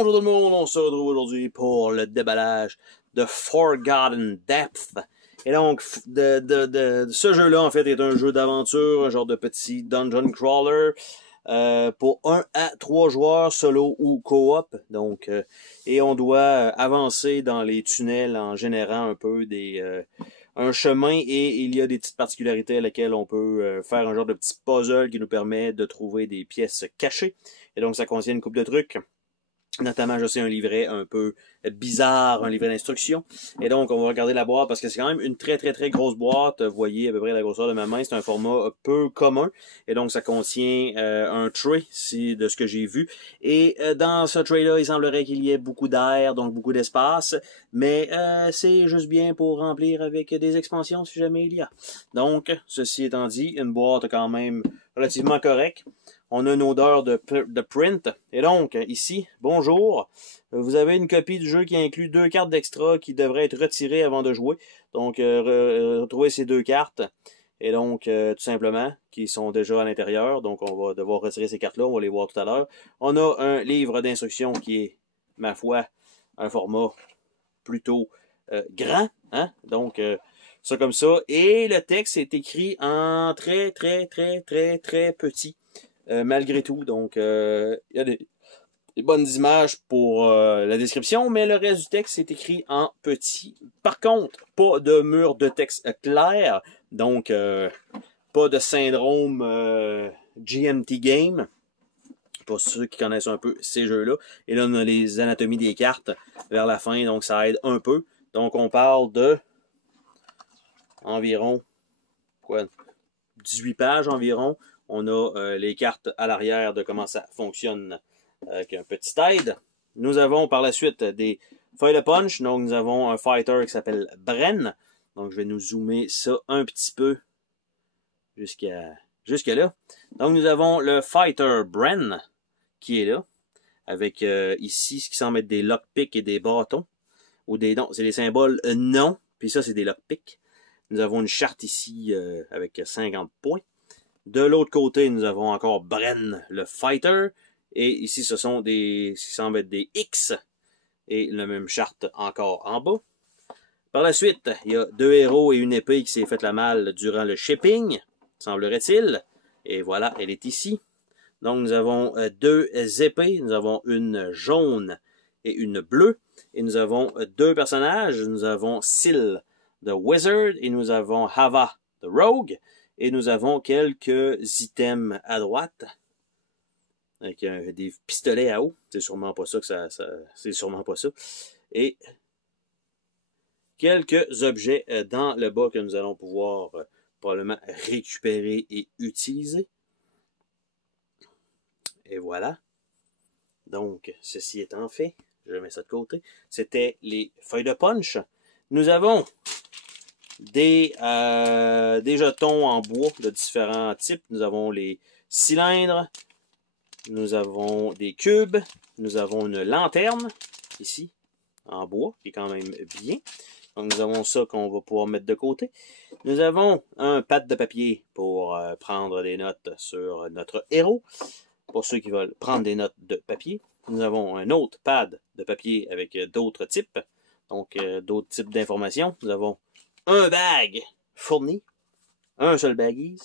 Bonjour tout le monde, on se retrouve aujourd'hui pour le déballage de Forgotten Depths. Et donc, ce jeu-là, en fait, est un jeu d'aventure, un genre de petit dungeon crawler pour 1 à 3 joueurs, solo ou co-op. Donc, et on doit avancer dans les tunnels en générant un peu un chemin, et il y a des petites particularités à lesquelles on peut faire un genre de petit puzzle qui nous permet de trouver des pièces cachées. Et donc, ça contient une couple de trucs. Notamment, je sais, un livret un peu bizarre, un livret d'instructions. Et donc, on va regarder la boîte parce que c'est quand même une très grosse boîte. Vous voyez à peu près la grosseur de ma main. C'est un format peu commun. Et donc, ça contient un tray, de ce que j'ai vu. Et dans ce tray-là, il semblerait qu'il y ait beaucoup d'air, donc beaucoup d'espace. Mais c'est juste bien pour remplir avec des expansions si jamais il y a. Donc, ceci étant dit, une boîte quand même relativement correcte. On a une odeur de print. Et donc, ici, bonjour. Vous avez une copie du jeu qui inclut 2 cartes d'extra qui devraient être retirées avant de jouer. Donc, retrouvez ces 2 cartes. Et donc, tout simplement, qui sont déjà à l'intérieur. Donc, on va devoir retirer ces cartes-là. On va les voir tout à l'heure. On a un livre d'instructions qui est, ma foi, un format plutôt grand. Hein? Donc, ça comme ça. Et le texte est écrit en très petit. Malgré tout, donc il y a des bonnes images pour la description, mais le reste du texte est écrit en petit. Par contre, pas de mur de texte clair, donc pas de syndrome GMT Game, pour ceux qui connaissent un peu ces jeux-là. Et là, on a les anatomies des cartes vers la fin, donc ça aide un peu. Donc on parle de environ 18 pages environ. On a les cartes à l'arrière de comment ça fonctionne avec un petit aide. Nous avons par la suite des feuilles de punch. Donc nous avons un fighter qui s'appelle Bren. Donc je vais nous zoomer ça un petit peu jusqu'à là. Donc nous avons le fighter Bren qui est là. Avec ici ce qui semble être des lockpicks et des bâtons. Ou des non, c'est les symboles non. Puis ça c'est des lockpicks. Nous avons une charte ici avec 50 points. De l'autre côté, nous avons encore Bren, le fighter. Et ici, ce sont ce qui semble être des X. Et la même charte encore en bas. Par la suite, il y a 2 héros et une épée qui s'est fait la malle durant le shipping, semblerait-il. Et voilà, elle est ici. Donc, nous avons 2 épées. Nous avons une jaune et une bleue. Et nous avons 2 personnages. Nous avons Syl, the Wizard, et nous avons Hava, the Rogue. Et nous avons quelques items à droite. Avec des pistolets à eau. C'est sûrement pas ça c'est sûrement pas ça. Et quelques objets dans le bas que nous allons pouvoir probablement récupérer et utiliser. Et voilà. Donc, ceci étant fait, je mets ça de côté. C'était les feuilles de punch. Nous avons des jetons en bois de différents types. Nous avons les cylindres, nous avons des cubes, nous avons une lanterne, ici, en bois, qui est quand même bien. Donc nous avons ça qu'on va pouvoir mettre de côté. Nous avons un pad de papier pour prendre des notes sur notre héros, pour ceux qui veulent prendre des notes de papier. Nous avons un autre pad de papier avec d'autres types, donc d'autres types d'informations. Nous avons un bag fourni, un seul baggies,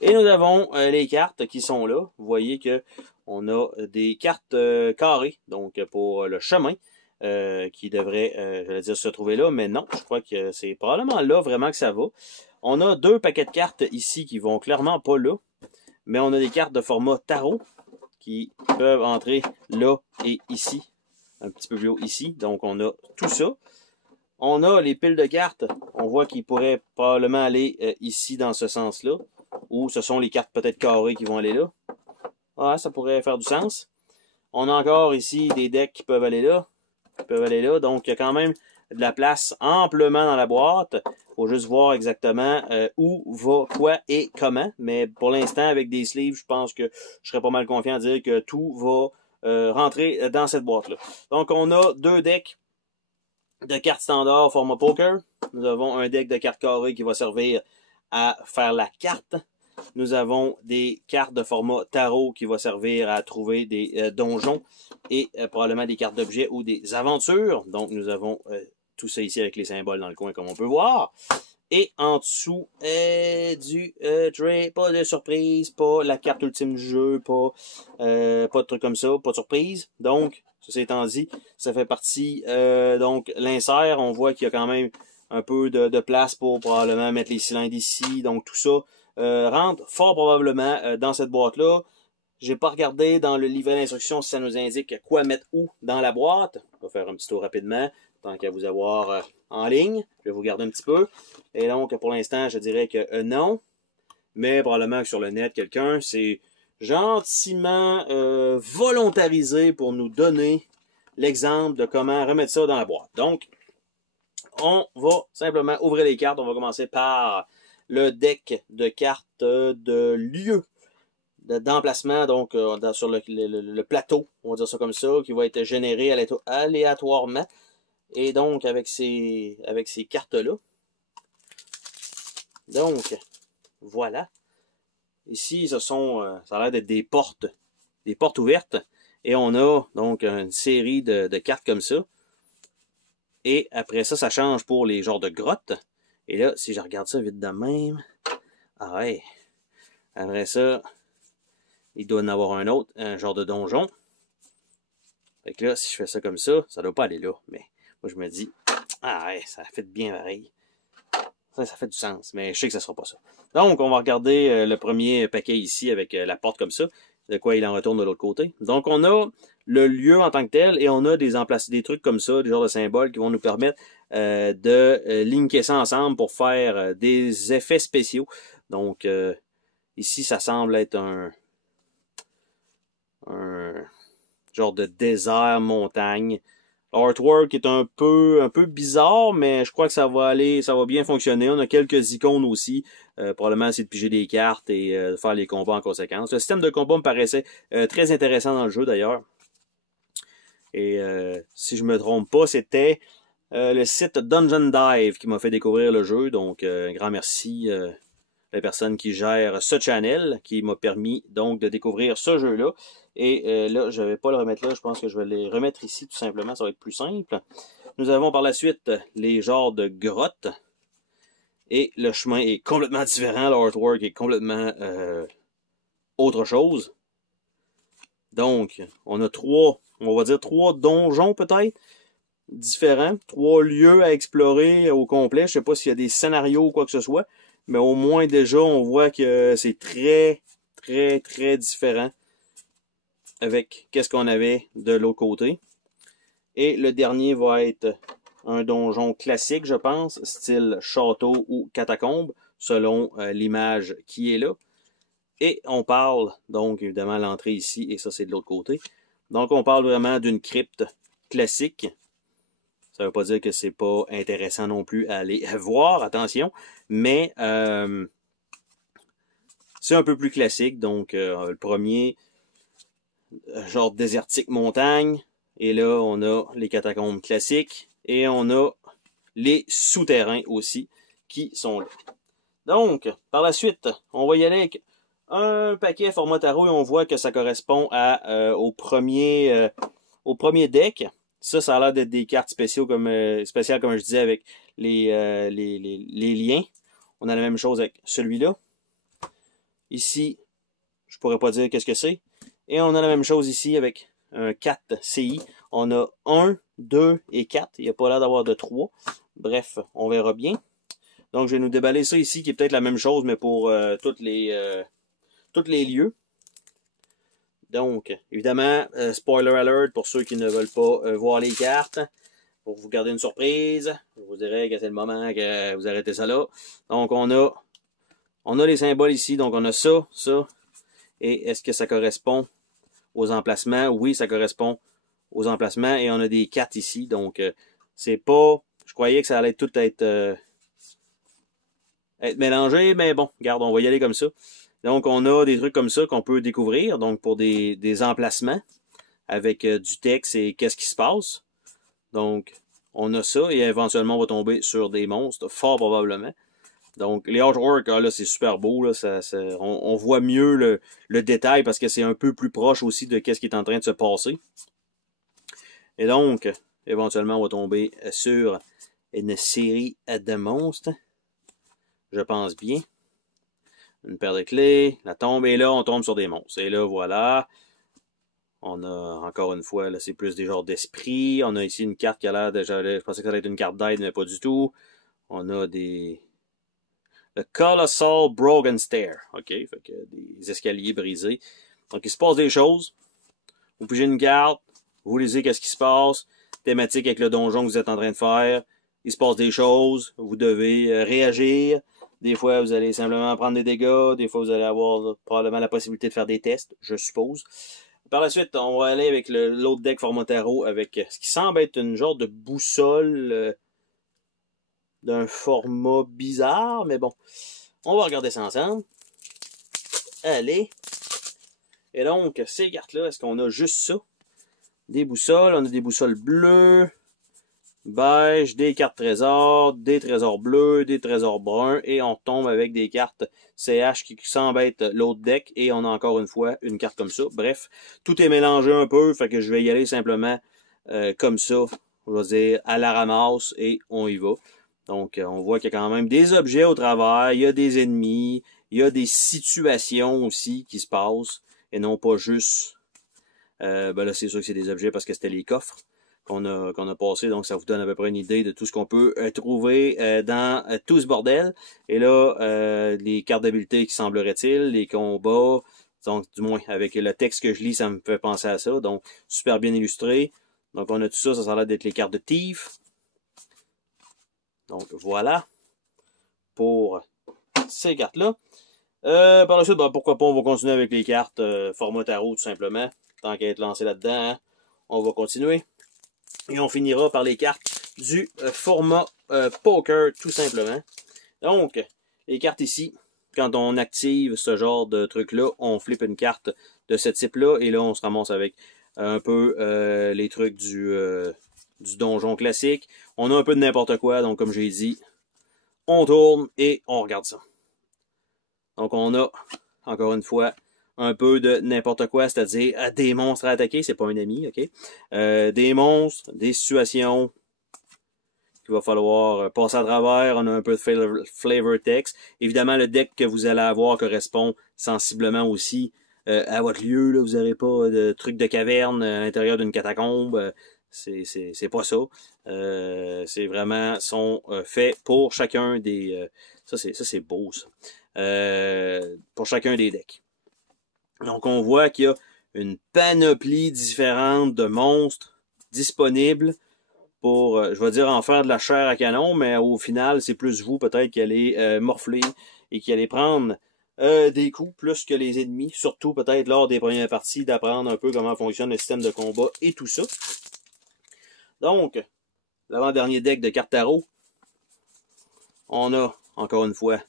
et nous avons les cartes qui sont là. Vous voyez que on a des cartes carrées, donc pour le chemin, qui devrait, j'allais dire, se trouver là, mais non, je crois que c'est probablement là vraiment que ça va. On a 2 paquets de cartes ici qui vont clairement pas là, mais on a des cartes de format tarot qui peuvent entrer là et ici, un petit peu plus haut ici, donc on a tout ça. On a les piles de cartes. On voit qu'ils pourraient probablement aller ici dans ce sens-là. Ou ce sont les cartes peut-être carrées qui vont aller là. Ouais, ça pourrait faire du sens. On a encore ici des decks qui peuvent aller là. Donc, il y a quand même de la place amplement dans la boîte. Il faut juste voir exactement où va quoi et comment. Mais pour l'instant, avec des sleeves, je pense que je serais pas mal confiant à dire que tout va rentrer dans cette boîte-là. Donc, on a 2 decks de cartes standard format poker. Nous avons un deck de cartes carrées qui va servir à faire la carte. nous avons des cartes de format tarot qui va servir à trouver des donjons et probablement des cartes d'objets ou des aventures. Donc, nous avons tout ça ici avec les symboles dans le coin, comme on peut voir. Et en dessous, du tray, pas de surprise, pas la carte ultime du jeu, pas de trucs comme ça, pas de surprise. Donc, ceci étant dit, ça fait partie, donc, l'insert, on voit qu'il y a quand même un peu de place pour probablement mettre les cylindres ici. Donc, tout ça rentre fort probablement dans cette boîte-là. J'ai pas regardé dans le livret d'instructions si ça nous indique quoi mettre où dans la boîte. On va faire un petit tour rapidement, tant qu'à vous avoir en ligne. Je vais vous garder un petit peu. Et donc, pour l'instant, je dirais que non. Mais probablement que sur le net, quelqu'un s'est gentiment volontarisé pour nous donner l'exemple de comment remettre ça dans la boîte. Donc, on va simplement ouvrir les cartes. On va commencer par le deck de cartes de lieu d'emplacement, donc sur le plateau, on va dire ça comme ça, qui va être généré aléatoirement. Et donc, avec ces cartes-là. Donc, voilà. Ici, ça a l'air d'être des portes ouvertes. Et on a donc une série de cartes comme ça. Et après ça, ça change pour les genres de grottes. Et là, si je regarde ça vite de même, ah ouais, après ça, il doit en avoir un autre, un genre de donjon. Fait que là, si je fais ça comme ça doit pas aller là. Mais moi, je me dis, ah ouais, ça fait bien pareil. Ça fait du sens, mais je sais que ça sera pas ça. Donc, on va regarder le premier paquet ici avec la porte comme ça, de quoi il en retourne de l'autre côté. Donc, on a le lieu en tant que tel et on a des trucs comme ça, des genres de symboles qui vont nous permettre de linker ça ensemble pour faire des effets spéciaux. Donc, ici, ça semble être un genre de désert, montagne. L'artwork est un peu bizarre, mais je crois que ça va bien fonctionner. On a quelques icônes aussi. Probablement essayer de piger des cartes et de faire les combats en conséquence. Le système de combat me paraissait très intéressant dans le jeu d'ailleurs. Et si je me trompe pas, c'était le site Dungeon Dive qui m'a fait découvrir le jeu. Donc, un grand merci à la personne qui gère ce channel, qui m'a permis donc de découvrir ce jeu-là. Et là, je ne vais pas le remettre là, je pense que je vais les remettre ici tout simplement, ça va être plus simple. Nous avons par la suite les genres de grottes. Et le chemin est complètement différent, l'artwork est complètement autre chose. Donc, on a on va dire trois donjons peut-être, différents. 3 lieux à explorer au complet. Je sais pas s'il y a des scénarios ou quoi que ce soit, mais au moins déjà, on voit que c'est très, très, très différent avec qu'est-ce qu'on avait de l'autre côté. Et le dernier va être un donjon classique, je pense, style château ou catacombe, selon l'image qui est là. Et on parle, donc évidemment, l'entrée ici, et ça c'est de l'autre côté. Donc on parle vraiment d'une crypte classique. Ça ne veut pas dire que c'est pas intéressant non plus à aller voir, attention, mais c'est un peu plus classique. Donc le premier, genre désertique montagne, et là on a les catacombes classiques, et on a les souterrains aussi qui sont là. Donc, par la suite, on va y aller avec un paquet format tarot et on voit que ça correspond au premier deck. Ça a l'air d'être des cartes spéciales comme je disais avec les liens. On a la même chose avec celui-là. Ici, je pourrais pas dire qu'est-ce que c'est. Et on a la même chose ici avec un 4 CI. On a 1, 2 et 4. Il n'y a pas l'air d'avoir de 3. Bref, on verra bien. Donc, je vais nous déballer ça ici, qui est peut-être la même chose, mais pour tous les lieux. Donc, évidemment, spoiler alert pour ceux qui ne veulent pas voir les cartes. Pour vous garder une surprise, je vous dirais que c'est le moment que vous arrêtez ça là. Donc, on a les symboles ici. Donc, on a ça, ça. Et est-ce que ça correspond aux emplacements? Oui, ça correspond aux emplacements. Et on a des cartes ici. Donc, c'est pas... Je croyais que ça allait tout être mélangé, mais bon, regarde, on va y aller comme ça. Donc, on a des trucs comme ça qu'on peut découvrir, donc pour des emplacements avec du texte et qu'est-ce qui se passe. Donc, on a ça et éventuellement, on va tomber sur des monstres, fort probablement. Donc, les artworks, là, c'est super beau. Là, on voit mieux le détail parce que c'est un peu plus proche aussi de ce qui est en train de se passer. Et donc, éventuellement, on va tomber sur une série de monstres. Je pense bien. Une paire de clés. La tombe est là, on tombe sur des monstres. Et là, voilà. On a, encore une fois, là, c'est plus des genres d'esprit. On a ici une carte qui a l'air de... Je pensais que ça allait être une carte d'aide, mais pas du tout. On a des... Le Colossal Broken Stair. OK, fait que des escaliers brisés. Donc, il se passe des choses. Vous pigez une carte. Vous lisez qu'est-ce qui se passe. Thématique avec le donjon que vous êtes en train de faire. Il se passe des choses. Vous devez réagir. Des fois, vous allez simplement prendre des dégâts. Des fois, vous allez avoir probablement la possibilité de faire des tests, je suppose. Par la suite, on va aller avec l'autre deck format tarot avec ce qui semble être une genre de boussole d'un format bizarre, mais bon. On va regarder ça ensemble. Allez. Et donc, ces cartes-là, est-ce qu'on a juste ça? Des boussoles, on a des boussoles bleues, beige, des cartes trésors, des trésors bleus, des trésors bruns, et on tombe avec des cartes CH qui semblent être l'autre deck, et on a encore une fois une carte comme ça. Bref, tout est mélangé un peu, fait que je vais y aller simplement comme ça, on va dire à la ramasse, et on y va. Donc, on voit qu'il y a quand même des objets au travers, il y a des ennemis, il y a des situations aussi qui se passent, et non pas juste... ben là, c'est sûr que c'est des objets parce que c'était les coffres qu'on a passé, donc ça vous donne à peu près une idée de tout ce qu'on peut trouver dans tout ce bordel. Et là, les cartes d'habileté qui semblerait-il, les combats, donc du moins avec le texte que je lis, ça me fait penser à ça, donc super bien illustré. Donc on a tout ça, ça a l'air d'être les cartes de Thief. Donc voilà pour ces cartes-là. Par la suite, ben, pourquoi pas, on va continuer avec les cartes format tarot tout simplement. Tant qu'à être lancé là-dedans, hein, on va continuer. Et on finira par les cartes du format poker tout simplement. Donc, les cartes ici, quand on active ce genre de truc-là, on flippe une carte de ce type-là et là, on se ramasse avec un peu les trucs du donjon classique. On a un peu de n'importe quoi, donc comme j'ai dit, on tourne et on regarde ça. Donc on a, encore une fois, un peu de n'importe quoi, c'est-à-dire des monstres à attaquer, c'est pas un ami, ok? Des monstres, des situations qu'il va falloir passer à travers, on a un peu de flavor text. Évidemment, le deck que vous allez avoir correspond sensiblement aussi à votre lieu, là. Vous n'aurez pas de trucs de caverne à l'intérieur d'une catacombe, c'est pas ça. C'est vraiment sont faits pour chacun des... ça c'est beau, ça. Pour chacun des decks. Donc on voit qu'il y a une panoplie différente de monstres disponibles pour, je vais dire, en faire de la chair à canon, mais au final, c'est plus vous peut-être qui allez morfler et qui allez prendre des coups plus que les ennemis, surtout peut-être lors des premières parties, d'apprendre un peu comment fonctionne le système de combat et tout ça. Donc, l'avant-dernier deck de cartes tarot, on a, encore une fois,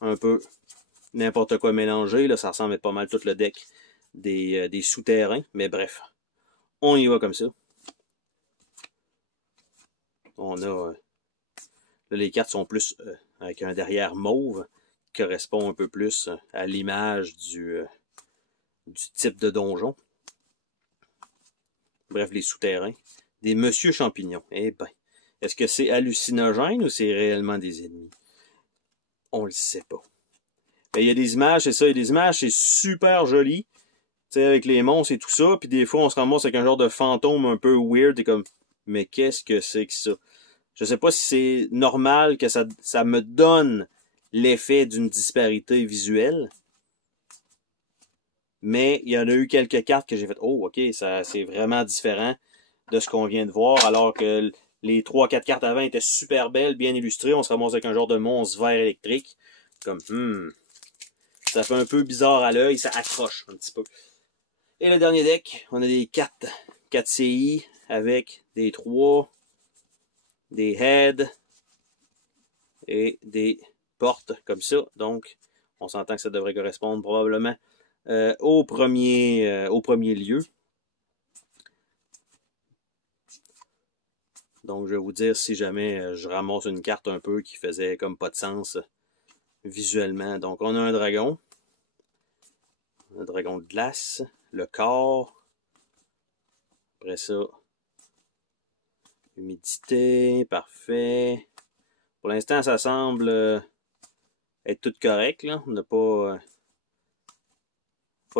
un peu n'importe quoi mélangé. Là, ça ressemble à pas mal tout le deck des souterrains. Mais bref, on y va comme ça. On a... là, les cartes sont plus avec un derrière mauve qui correspond un peu plus à l'image du type de donjon. Bref, les souterrains. Des Monsieur Champignons. Eh ben, est-ce que c'est hallucinogène ou c'est réellement des ennemis? On le sait pas. Ben, il y a des images, c'est ça, il y a des images, c'est super joli. Tu sais, avec les monstres et tout ça, puis des fois, on se ramasse avec un genre de fantôme un peu weird, et comme, mais qu'est-ce que c'est que ça? Je sais pas si c'est normal que ça me donne l'effet d'une disparité visuelle, mais il y en a eu quelques cartes que j'ai fait, oh, ok, ça c'est vraiment différent de ce qu'on vient de voir, alors que les 3-4 cartes avant étaient super belles, bien illustrées, on se ramasse avec un genre de monstre vert électrique, comme, ça fait un peu bizarre à l'œil, ça accroche un petit peu. Et le dernier deck, on a des 4 CI avec des 3, des heads et des portes comme ça. Donc, on s'entend que ça devrait correspondre probablement au premier lieu. Donc, je vais vous dire si jamais je ramasse une carte un peu qui faisait comme pas de sens visuellement. Donc, on a un dragon de glace, le corps, après ça, humidité, parfait. Pour l'instant, ça semble être tout correct, là. On n'a pas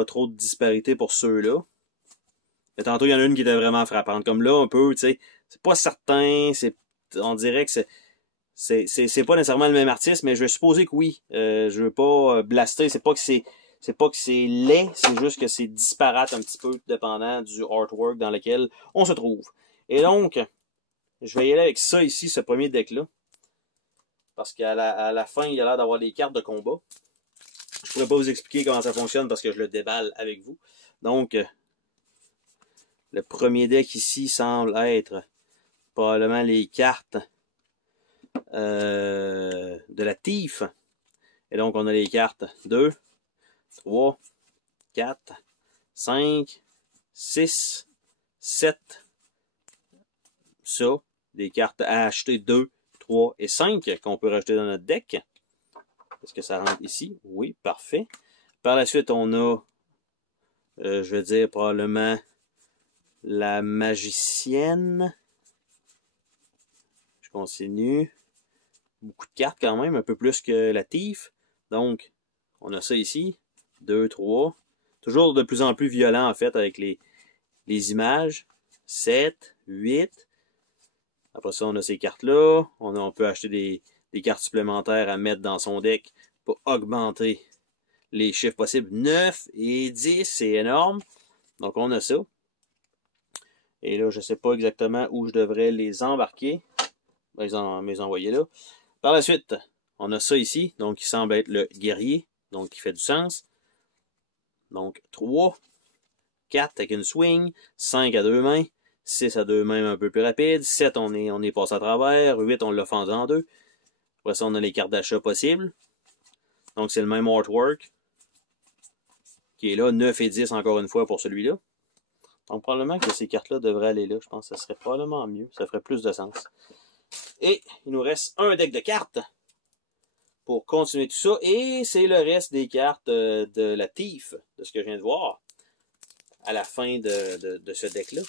trop de disparité pour ceux-là. Mais tantôt, il y en a une qui était vraiment frappante. Comme là, un peu, tu sais, c'est pas certain, on dirait que c'est pas nécessairement le même artiste, mais je vais supposer que oui. Je veux pas blaster, c'est pas que c'est laid, c'est juste que c'est disparate un petit peu, dépendant du artwork dans lequel on se trouve. Et donc, je vais y aller avec ça ici, ce premier deck-là. Parce qu'à la fin, il y a l'air d'avoir des cartes de combat. Je pourrais pas vous expliquer comment ça fonctionne parce que je le déballe avec vous. Donc, le premier deck ici semble être probablement les cartes de la Thief. Et donc, on a les cartes 2, 3, 4, 5, 6, 7. Ça, des cartes à acheter 2, 3 et 5 qu'on peut rajouter dans notre deck. Est-ce que ça rentre ici? Oui, parfait. Par la suite, on a, je vais dire probablement la magicienne. Je continue. Beaucoup de cartes quand même, un peu plus que la Thief. Donc, on a ça ici. 2, 3. Toujours de plus en plus violent en fait avec les images. 7, 8. Après ça, on a ces cartes-là. On peut acheter des cartes supplémentaires à mettre dans son deck pour augmenter les chiffres possibles. 9 et 10, c'est énorme. Donc, on a ça. Et là, je ne sais pas exactement où je devrais les embarquer. Les envoyer là. Par la suite, on a ça ici. Donc, qui semble être le guerrier. Donc, qui fait du sens. Donc, 3, 4 avec une swing, 5 à deux mains, 6 à deux mains un peu plus rapide, 7 on est passé à travers, 8 on l'a fendu en deux. Après ça, on a les cartes d'achat possibles. Donc, c'est le même artwork qui est là, 9 et 10 encore une fois pour celui-là. Donc, probablement que ces cartes-là devraient aller là. Je pense que ça serait probablement mieux. Ça ferait plus de sens. Et il nous reste un deck de cartes pour continuer tout ça. Et c'est le reste des cartes de la Thief, de ce que je viens de voir, à la fin de ce deck-là.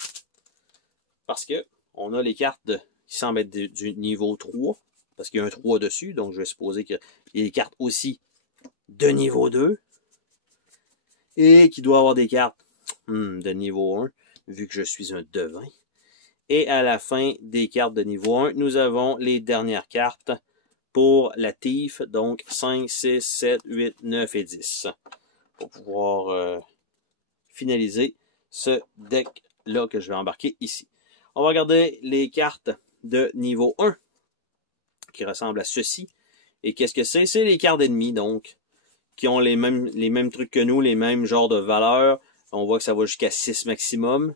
Parce que on a les cartes qui semblent être du niveau 3, parce qu'il y a un 3 dessus, donc je vais supposer qu'il y a des cartes aussi de niveau 2, et qui doit avoir des cartes de niveau 1, vu que je suis un devin. Et à la fin des cartes de niveau 1, nous avons les dernières cartes pour la Thief, donc 5, 6, 7, 8, 9 et 10, pour pouvoir finaliser ce deck-là que je vais embarquer ici. On va regarder les cartes de niveau 1, qui ressemblent à ceci. Et qu'est-ce que c'est? C'est les cartes ennemies, donc, qui ont les mêmes trucs que nous, les mêmes genres de valeurs. On voit que ça va jusqu'à 6 maximum.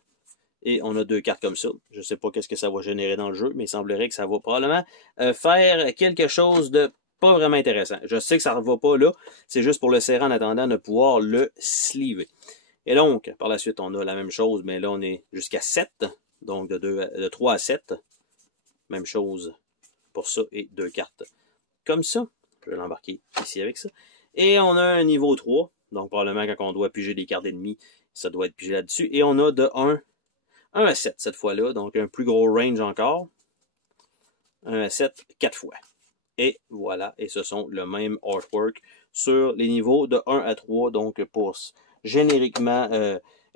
Et on a 2 cartes comme ça. Je ne sais pas qu'est-ce que ça va générer dans le jeu, mais il semblerait que ça va probablement faire quelque chose de pas vraiment intéressant. Je sais que ça ne va pas là. C'est juste pour le serrer en attendant de pouvoir le sleever. Et donc, par la suite, on a la même chose, mais là, on est jusqu'à 7. Donc, de 3 à 7. Même chose pour ça et 2 cartes comme ça. Je vais l'embarquer ici avec ça. Et on a un niveau 3. Donc, probablement, quand on doit piger des cartes ennemies, ça doit être pigé là-dessus. Et on a de 1 à 7 cette fois-là. Donc, un plus gros range encore. 1 à 7, 4 fois. Et voilà. Et ce sont le même artwork sur les niveaux de 1 à 3. Donc, pour génériquement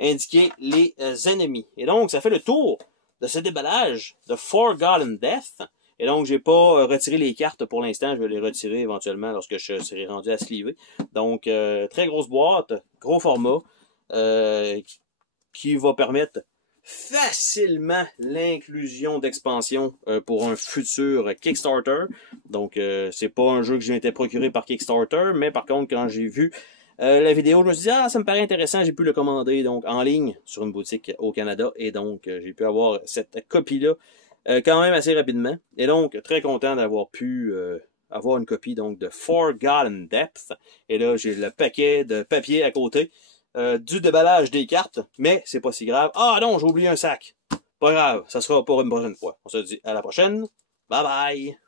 indiquer les ennemis. Et donc, ça fait le tour de ce déballage de Forgotten Death. Et donc, j'ai pas retiré les cartes pour l'instant. Je vais les retirer éventuellement lorsque je serai rendu à sleever. Donc, très grosse boîte, gros format, qui va permettre facilement l'inclusion d'expansion pour un futur Kickstarter. Donc, c'est pas un jeu que j'ai été procuré par Kickstarter, mais par contre, quand j'ai vu la vidéo, je me suis dit, ah, ça me paraît intéressant, j'ai pu le commander donc en ligne sur une boutique au Canada, et donc j'ai pu avoir cette copie-là quand même assez rapidement. Et donc, très content d'avoir pu avoir une copie donc de Forgotten Depth. Et là, j'ai le paquet de papier à côté du déballage des cartes, mais c'est pas si grave. Ah non, j'ai oublié un sac. Pas grave, ça sera pour une prochaine fois. On se dit à la prochaine. Bye bye!